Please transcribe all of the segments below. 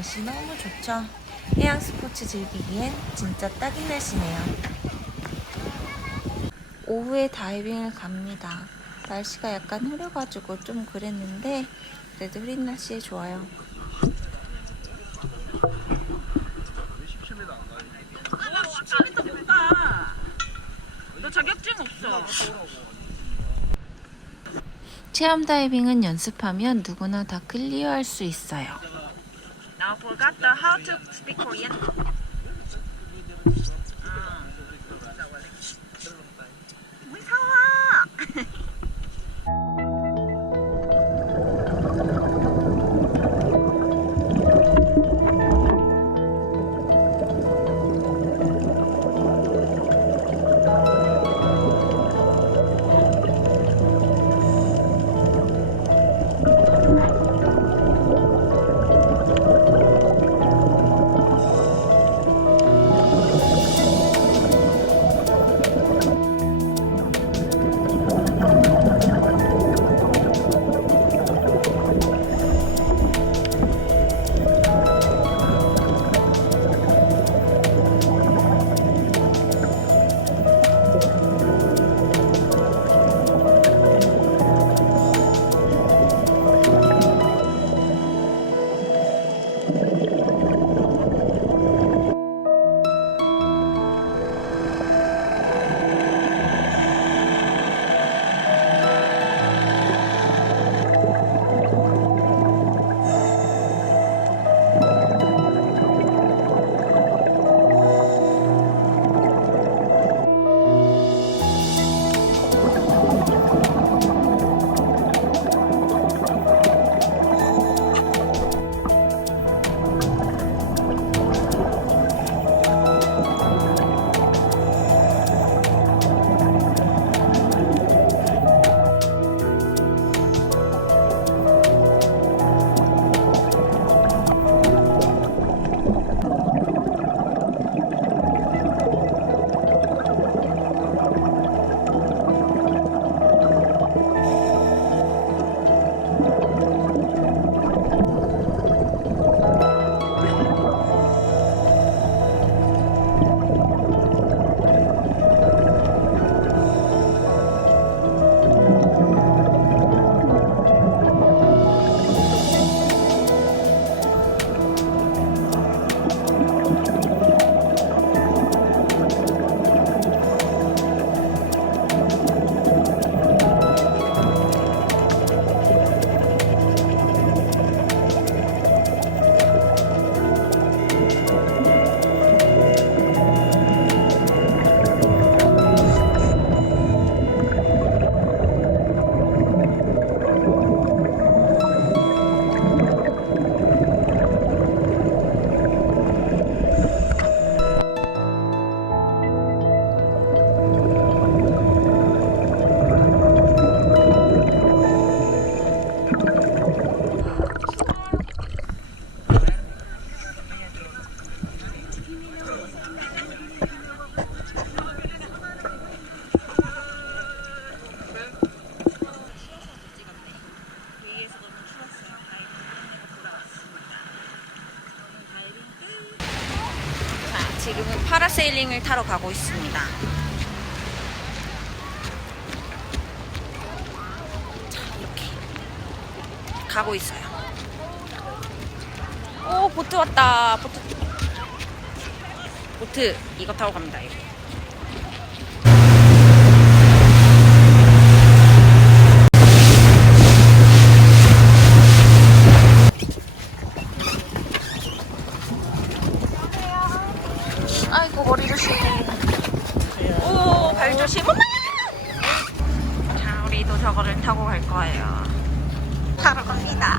날씨 너무 좋죠? 해양 스포츠 즐기기엔 진짜 딱인 날씨네요. 오후에 다이빙을 갑니다. 날씨가 약간 흐려가지고 좀 그랬는데 그래도 흐린 날씨에 좋아요. 나 10m 못 가. 너 자격증 없어. 체험 다이빙은 연습하면 누구나 다 클리어할 수 있어요. Now forgot the how to speak Korean. 아. 무서워. 파라세일링을 타러 가고 있습니다. 자, 이렇게 가고 있어요. 오, 보트 왔다. 보트. 보트 이거 타고 갑니다. 이거. 아이고 머리 조심. 오, 발 조심. 엄마! 자, 우리도 저거를 거예요. 타러 갑니다.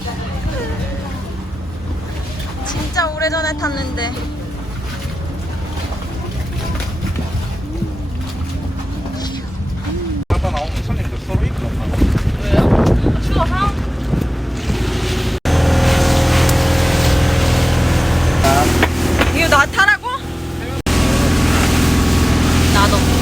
진짜 오래전에 탔는데. 아까 나온 손님들 서로 입고 추워서? 이거 나 타라고? 나도.